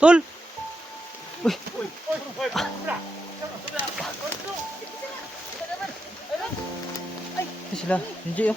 Tol! Uy! Ay sila, hindi oh.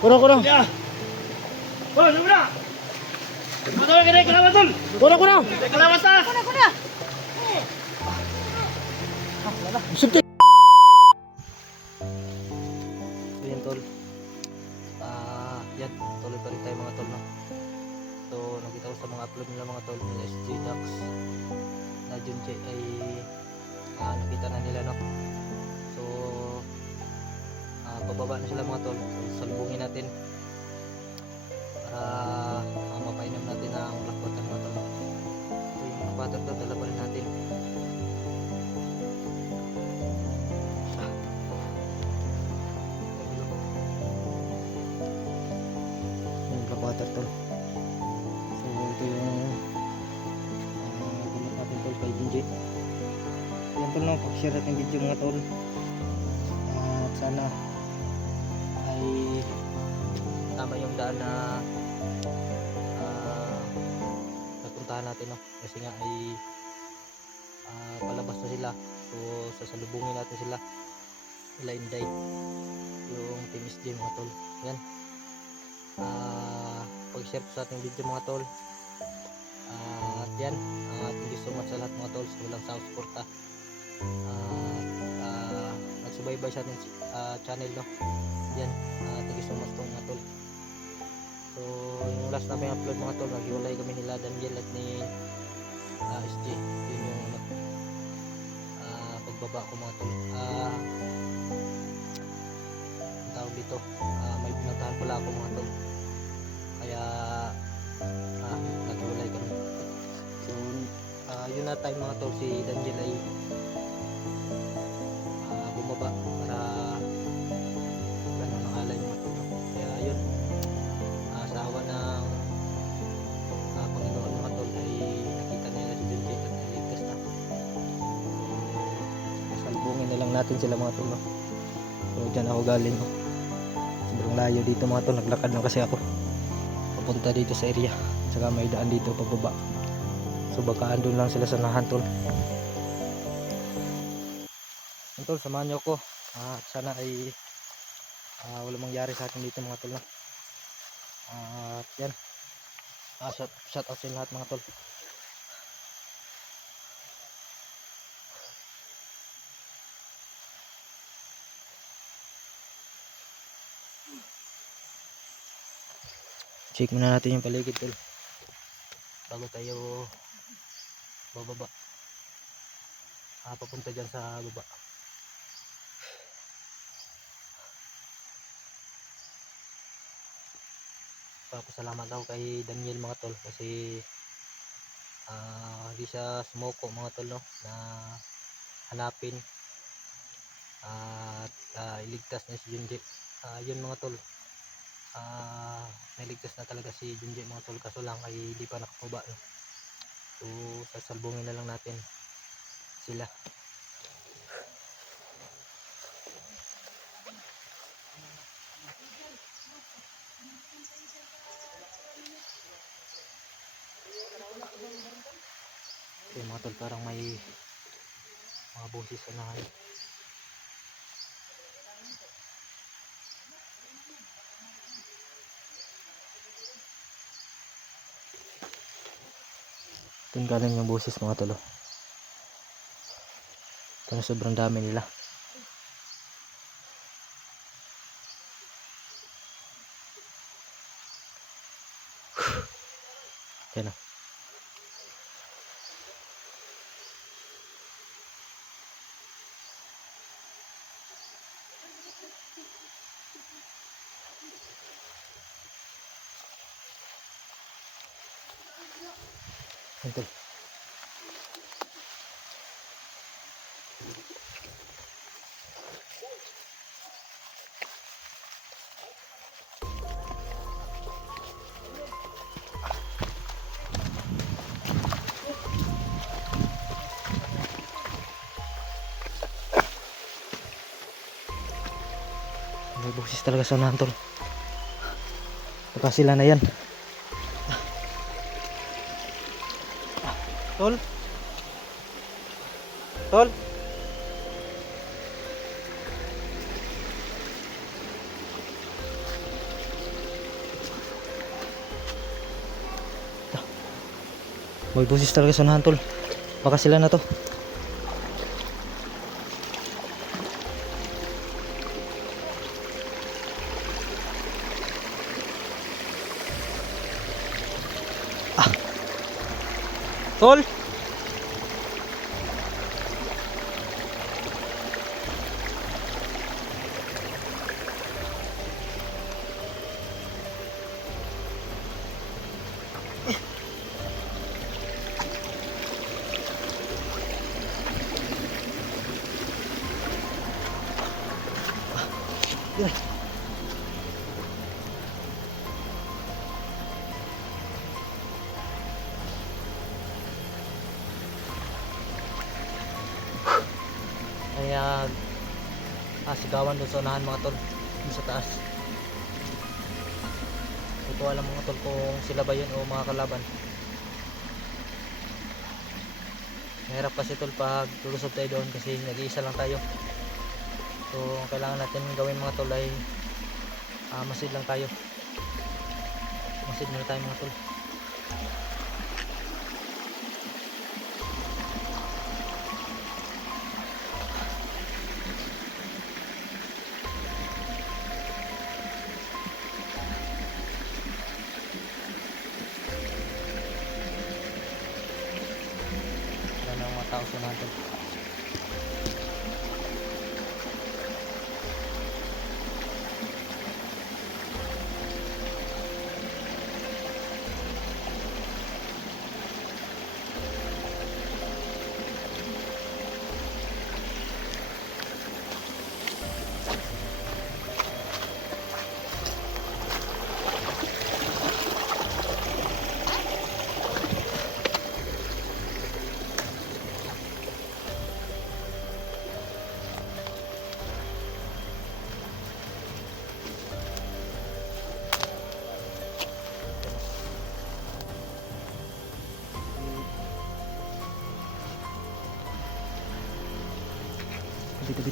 Kurang, kurang. Oh, sobra. Betul kena kelawan tol. Kurang, kurang. Kelawan tas. Subti. So yan tol. Yan, tuloy pa rin tayo mga tol, no? So nakita ko sa mga upload nila mga tol, nila SJ Dax na Junche ay nakita na nila, no? So bababa na sila mga tol. So, salubungin natin para mapainom natin ang black water mga tol. So yung black water to, dala pa rin natin. Yung black water tol. So ito yung gamot natin tol kay Jinji. Yan tol, no, pag-share natin video mga tol. At sana ay tama yung daan na napuntahan natin, no? Kasi nga ay palabas na sila, so sasalubungin natin sila, sila Inday, yung Team SJ mga tol. Yan, pag-share sa ating video mga tol. At yan, thank you so much sa lahat mga tol, sa walang sawang suporta. Nagsubaybay sa ating channel, no? Yan, thank you so much mga tol. So yung last namin upload mga tol, naghiwalay kami nila Daniel at ni SJ. Yun yung pagbaba ko mga tol. Ang tawag dito, may pinuntahan pala ako mga tol, kaya naghiwalay kami. So yun na time mga tol, si Daniel ay bumaba para ng alay mga tol. Kaya yun, sa awa ng Panginoon mga tol ay nakita nila si Junji at naligtas na. So salbungin na lang natin sila mga tol, no? So dyan ako galing, no? Sobrang layo dito mga tol, naglakad lang kasi ako papunta dito sa area, saka may daan dito pababa. So baka andun lang sila sa nahan tol. Tol, samahan nyo ko at sana ay wala mangyari sa akin dito mga tol, no? At yan, shout out sa lahat mga tol. Check muna natin yung paligid tol bago tayo bababa, papunta dyan sa baba. Pasalamat ako kay Daniel mga tol, kasi hindi siya sumuko mga tol, no, na hanapin at iligtas niya si Junji. Yun mga tol, naligtas na talaga si Junji mga tol, kaso lang ay hindi pa nakababa, no? So sasalbungin na lang natin sila. Okay mga tol, parang may mga boses sa nahan. Doon galing yung boses mga tol. Kaya sobrang dami nila. Yan o. Tol. May boses talaga sa unahan tol. Baka sila na yan. Tol? Tol? May busis talaga sa unahan, tol. Baka sila na to. Tol? Yan. Kaya sigawan doon sa unahan mga tol, doon sa taas. Hindi ko alam mga tol kung sila ba yun o mga kalaban. Mahirap kasi tol pag lulusob tayo doon kasi nag-iisa lang tayo. So ang kailangan natin gawin mga tol ay masid lang tayo. Masid muna tayo mga tol. Wala na ang mga tao sa natin.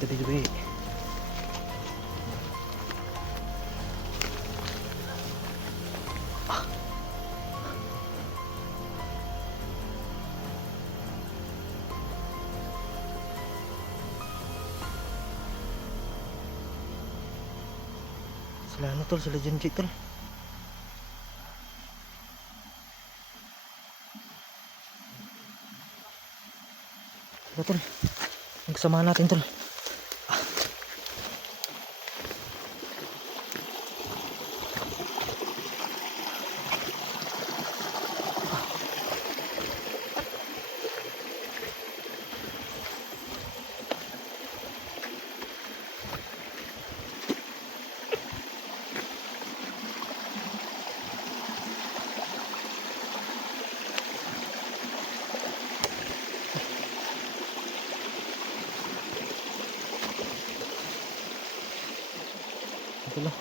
Tabi. Sila ano tol, sila Junji tol. Sila tol, ang kasama natin tol. Ito lang.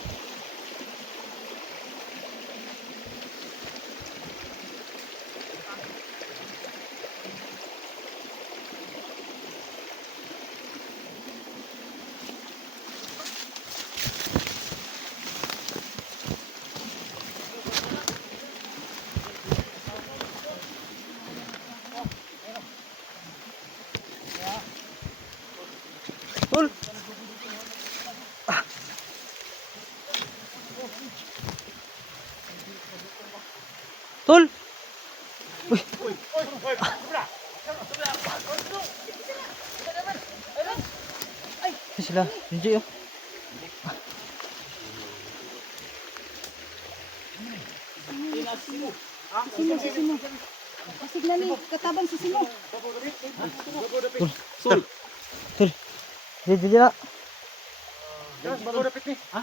Tol. Tol. Uy. Ay, sila. Junji oh. Sino? Kasig na ni, katabang si Sino. Tol. Tol. Junji na. Bago dapit ni. Ha?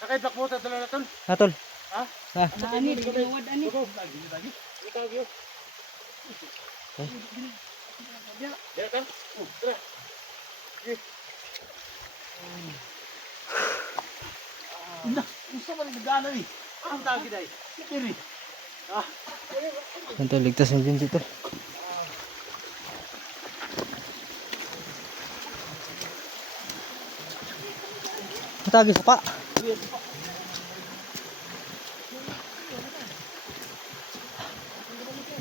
Sakay black motor dala na tol. Na tol. Ha? Ha. Ani, binuwad ani. Bago lagi lagi. Ikaw gyud. Ya kan? Tara. Nah, usa man nagana ni. Ang tagi dai. Kiri. Yan tol, ligtas ni Junji tol. Tagi sa pa.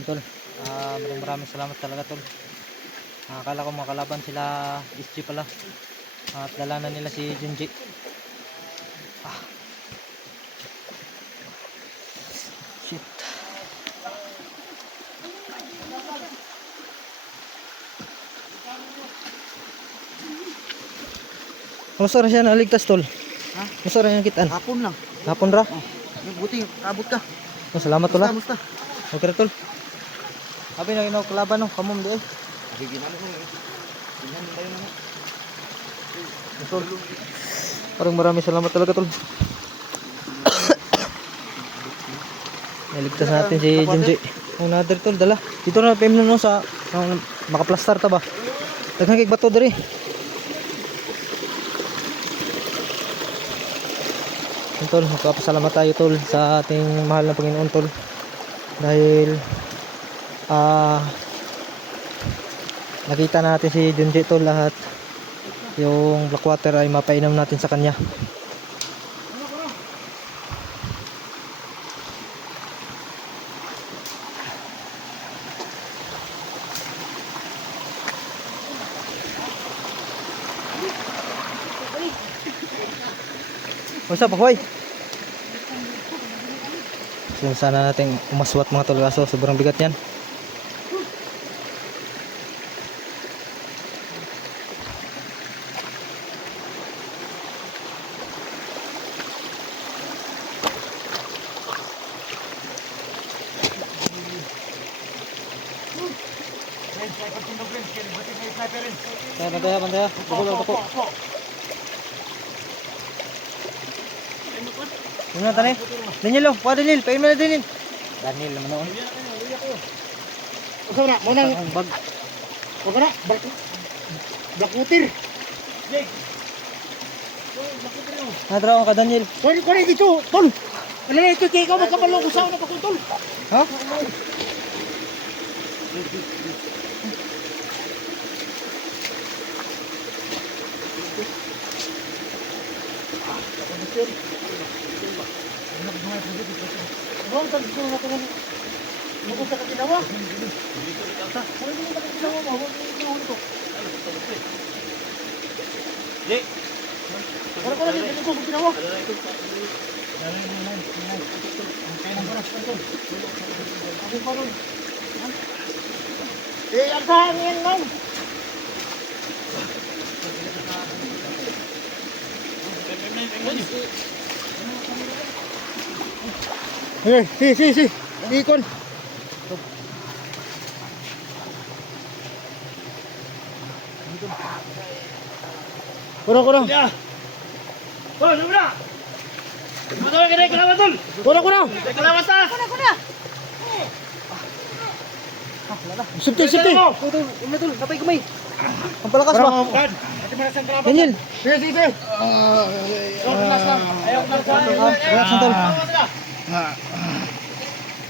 Tol, maraming salamat talaga tol. Akala ko makalaban sila SG pala. At dala na nila si Junji. Shit. Masara siya naligtas tol. Ha? Masara yung kitaan. Hapon lang. Hapon ra. Buti abot ka. Oh, salamat tol. Musta? Okay ra tol. Abi na ginaw kalaban no, kamom di ay. Bigyan mo. Tingnan tayo na. Tol. Parang maraming salamat talaga tol. Naligtas natin si Junji. Ang nader tol dala. Dito na PM no sa makaplastar ta ba. Daghang kay bato diri. Tol, magpapasalamat tayo tol sa ating mahal na Panginoon tol. Dahil nakita natin si Junji tol lahat. Yung Blackwater ay mapainom natin sa kanya. What's up, Ahoy? So, sana natin umaswat mga tol kaso sobrang bigat yan. Bantay ha. Bako. Ano na tani? Daniel oh, wa Daniel, pain mo na Daniel. Daniel naman noon. Usaw na, mo nang Ang bag. wag na. Blackwater. Nadraw ka Daniel. Kore dito, tol. Ano na ito kay ikaw magkabalo usaw na pa tol. Ha? Bang tag ko na to. Mo sa kinawa. Ano mo sa kinawa mo? Ano to? Di. Kore dito ko kinawa. Ang hangin lang. Si. Ikon. Kurang. Ya. Tol, lumra. Betul kena kelawan tol. Kurang. Kelawan tas. Kuna. Sipti. Tol, napay kumay. Ang palakas ba? Daniel. Si. Relax na tol.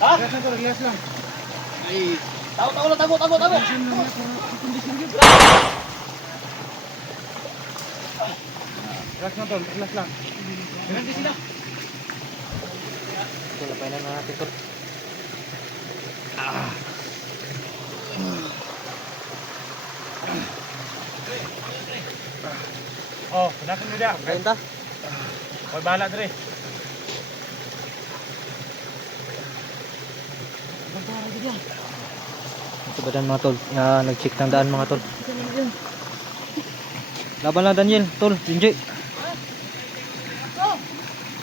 Ha? Relax lang. Ay. Tago. Relax lang tol, relax lang. Relax sila. Tol, napay na natin tol. Oh, kenapa ni dia? Kain ta? Kau balak tadi. Ito ba dan mga tol? Nag-check ng daan mga tol. Laban lang Daniel, tol, Junji. Oh,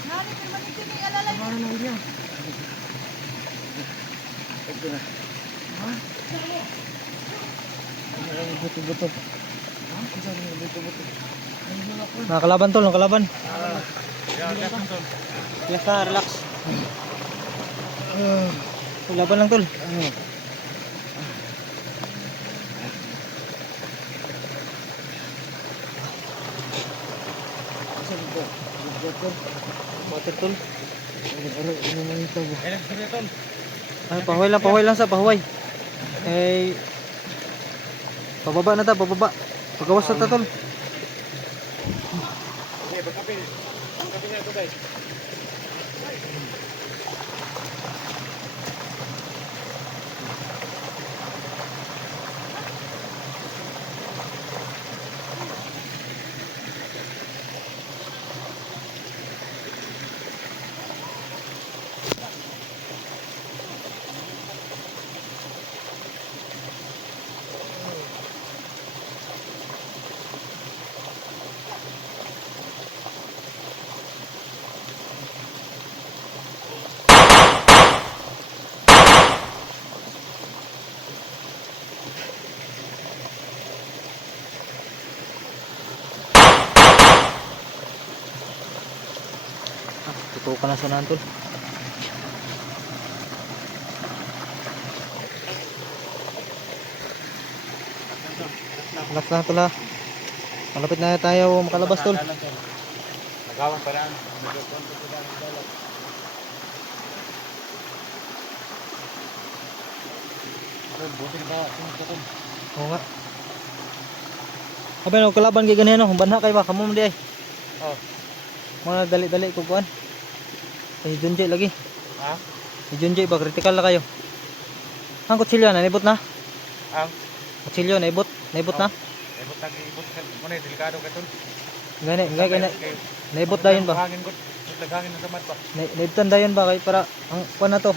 nani permanen ni alalay. Betul-betul. Nakalaban tol, nakalaban. Ya, relax tol. Relax na, relax. Laban lang tol. Water tol. Ano na ito ba? Ay, nagsabi tol. Ay, pahuway lang sa pahuway. Eh, pababa na ta, pababa. Pagawas na ta, tol. Okay, pagkapi. Pagkapi na ito guys. Tutukan na sa nan, tol. Relax na, tol, ha. Malapit na tayo makalabas, tol. Nagawan pa lang. Nagkakuan pa sila ng dalat. Tol, buti na ba? Tol. Oo nga. Abay, no, kalaban kay ganyan, no. Banha kay ba? Kamu mo di ay. Oh. Mga dali-dali ko kuan. Si Junjay lagi. Ha? Si Junjay ba? Critical na kayo. Ang kutsilyo na, naibot na. Ang? Kutsilyo, naibot. Naibot na. Ibot lagi, ibot. Muna, delikado ka tol. Gani, gani. Naibot dayon ba? Hangin ko. Naghangin na sa mat ba? Naibtan dayon ba? Kay para, ang kuan na to.